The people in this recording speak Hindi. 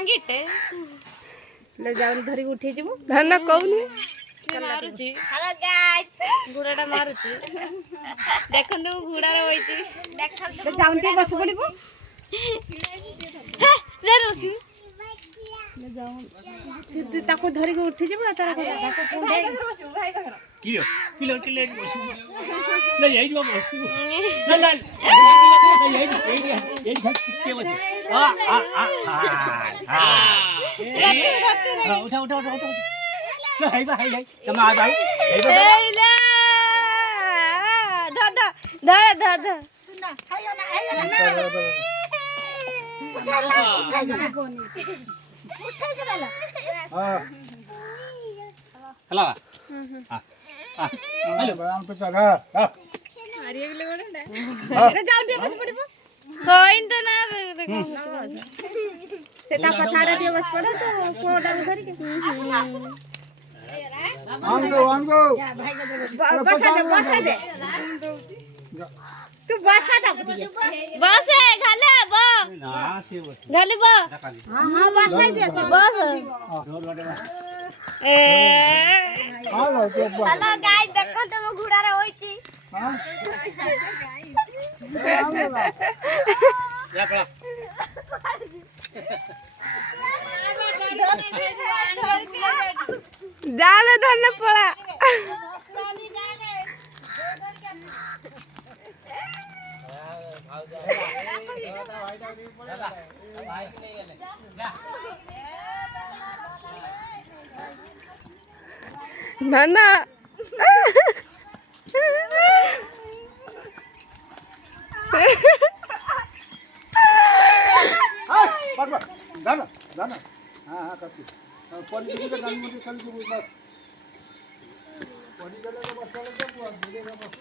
टांगीटे ले जाऊन धरी उठी जीवु धान कहूनी मारुची हेलो गाइस घोड़ाटा मारुची देखंतु घोड़ा रे होईची ले जाऊन ती बस पड़िबो ले रोसी ले जाऊन सिद्धि ताको धरी के उठी जीवु तारा ताको Punde kilo kilo kilo Basu ले यही जो बसु ले ले यही के बसु उठा उठा उठा उठा हाय हाय तमा आ जाओ एला दादा दादा दादा सुना आयो ना उठाई जला हां हला हां हेलो बयान पे चला हां अरे गेले गोडा ले जाऊन ती बस पड़िबो कोइन तो ना ते ता पथाड़ा दे बस पड़ो तो कोडा धरी के आन गो बसा दे तू बसा दा बस है घाले बो ना से बस घाले बो हां बसा दे बस ए हां तो हेलो गाइस देखो तुम घोड़ा रे होईची हां या पड़ा जाले धन पड़ा नाना जाना जाना हां हां करती पड़ी के गाड़ी में चल के बस पड़ी गले तो बस चले तो धीरे बस